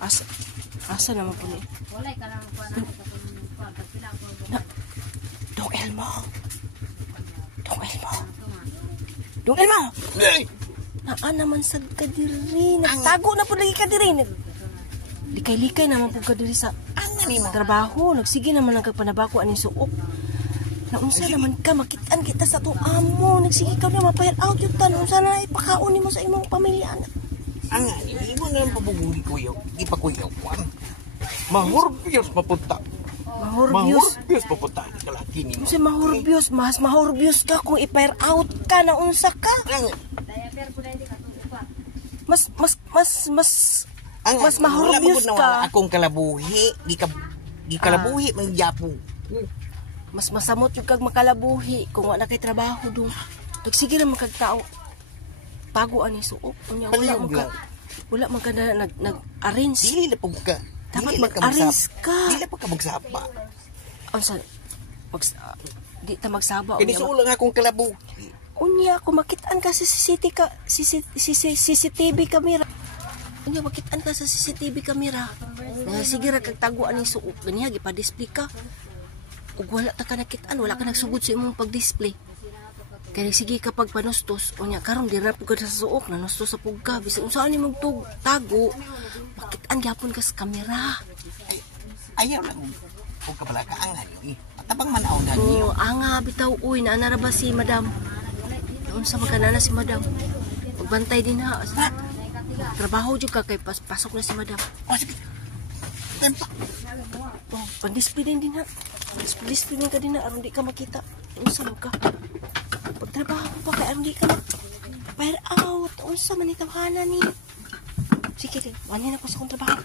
Asa naman po ni? Walay ka lang kuan ako pagpila ko. Dong Elmo. Dong Elmo. Naa naman sad ka diri. Nagtago na po lagi ka diri. Likay-likay naman po ka diri sa trabaho. Nagsige naman lang kagpanabako aning suok. Naunsa naman ka, makitaan kita sa itong amo. Nagsige ka na mapahir out yung tanong. Sana ipakaon mo sa imong pamilya. Ang hindi mo na lang pabubuhi kuyaw. Di pa kuyaw. Mahurbios papunta. Mahurbios papunta. Kalaki ni mo. Kasi mahurbios. Mas mahurbios ka kung ipahir out ka. Naunsa ka. Mas mahurbios ka. Akong kalabuhi. Di kalabuhi mang japo. Mas masamot yung kag makalabuhi kung wala kay trabaho dong. Nagsige na magkagtao. Pago ani suok. Wala man ka na nag-arrange. Dili na po ka. Dapat mag-arrange ka. Dili na po ka magsapa. Di ta magsaba. Kaya so lang akong kalabuhi. Unya, kung makitaan ka sa CCTV camera. Unya, makitaan ka sa CCTV camera. Sige ra kag taguan ni suok. Ganiya, gipa-display ka. Ug wala ta ka nakitaan, wala ka nagsugod sa imong pag-display. Kaya sige kapag panustos, unya karon di ra pugad sa suok, nanustos sa pugka, bisag unsaan nimong tago, makitaan gyapon ka sa kamera. Ayaw lang pug ka pala kaangan eh. Matabang manaw na niyo. Anga bitaw uy, naanara ba si madam? Unsa magkanana si madam? Magbantay din ha. Trabaho jud ka kay pasok na si madam. Sige. Tempa. Pag-display din ha. Display din ka din na aron di ka makita. Unsa man ka? Pagtrabaho pa kay aron di ka fire out. Unsa man itawhana ni? Sige din. Wala na ko sa kong trabaho.